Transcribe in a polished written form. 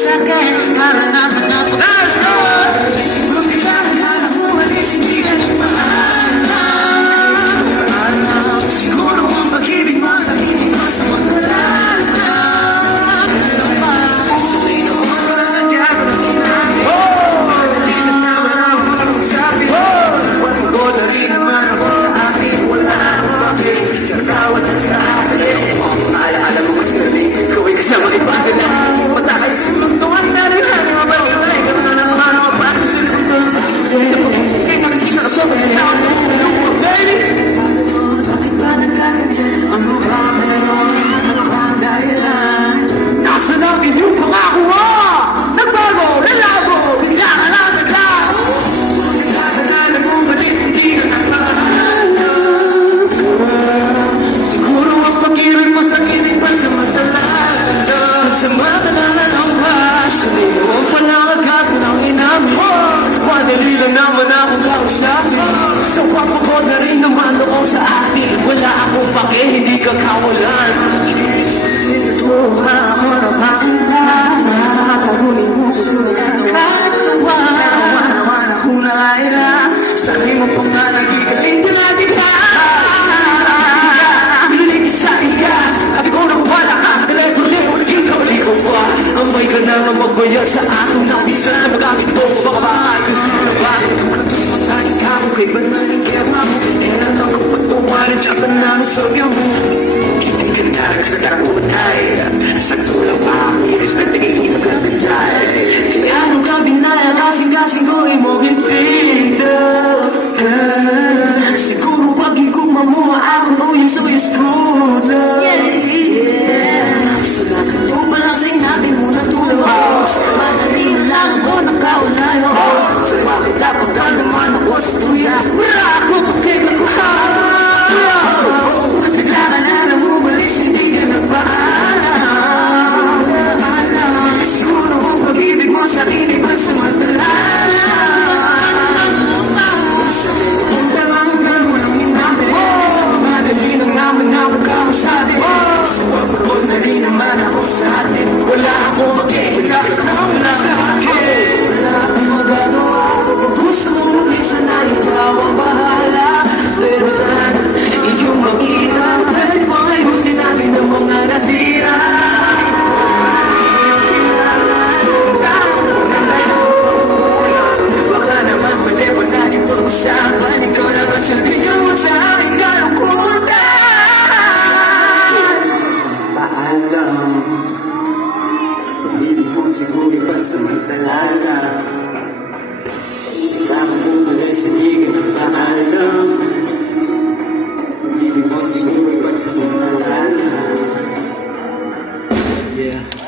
Sa'kin, para naman let's go! Magkailangan ka na umalis, hindi ka nagpaalam. Siguro ang pag-ibig mo sa hiling mo sa mga lala. Sabihin mo ba, nagyago na kinami. Hindi na naman ako kakusapin. Walang ko na rin naman ako sa akin. Wala akong bakit, kagawad na sa akin. Alaala mo masali, ikaw ay kasama ibahan na. Matahal sa mundo ang narihan. Mabalik-balik ka na ng mga nakapasok sa mundo. Sa pag-isipin, nakikita ka sa masaya. Baby! Bakit ba nagkaganyan? Ano ba meron? Ano ba ang dahilan? Nasaan ang iyong pangako mo? Nagbago, nalago, bigla ka lang nagla. Bakit ka na bumalis, hindi ka nagpaalam. Siguro ang pag-ibig mo sa ibig pa sa matalalan. Sa matalalan ba? Sabihin mo pala magkakaroon ng inamin. Madali lang naman akong kausapin. Sa wapagod na rin naman ako sa atin. Wala akong pake, hindi ka kawalan. Sinituha ako na pakita. Nakakagunin mo sa sunod ang katawa. Nawa-nawa na kung nakaila. Sabi mo pa nga nagkikaling ka na kita. Bililig sa iya. Sabi ko na wala ka. Dali-dali, naging kauli ko pa. Amay ka naman magbaya sa atong nabisa. Magamit mo ko baka bakal kung sino ba. Matalik ka mo kay ba namin kaya mo. Kailan ako pagpawarin siya pa namin sorya mo. Hindi ka na nagkakakumatay. Sa tulong pa ang iris na tingin ka nagday. Kaya anong kabinaya kasing-kasing ko ay mo ginpita. Siguro pag-igong mamuha akong uyos-uyos screwed up. Ito pa lang sinabi mo na tulos. Madali na lang ako nakaulayo. Sa bakit dapat ka naman ako sa kuya. Wala ako tukig na kusaya. Bigla ka na nang umalis, hindi ka nagpaalam. Siguro ang pag-ibig mo sa akin ay pansamantalanan. Kung tamang mo nang inamin. Madali lang naman ako kausapin. Sa wapagod na rin naman ako sa atin. Wala akong makikita na sa akin. Wala akong magagawa. Gusto mo minsan na ikaw ang bahala. Pero sana iyong makita. Dahil mo ngayon sinabi ng mga nasira. Baka naman pwede pa natin pag-usapan. Ikaw naman sabi ka mo sa aking kalungkutan. Paalam. Pag-ibig mo siguro pansamantala. Hindi ka mabumalay sa higit ng paalam. Pag-ibig mo siguro pansamantala. Yeah.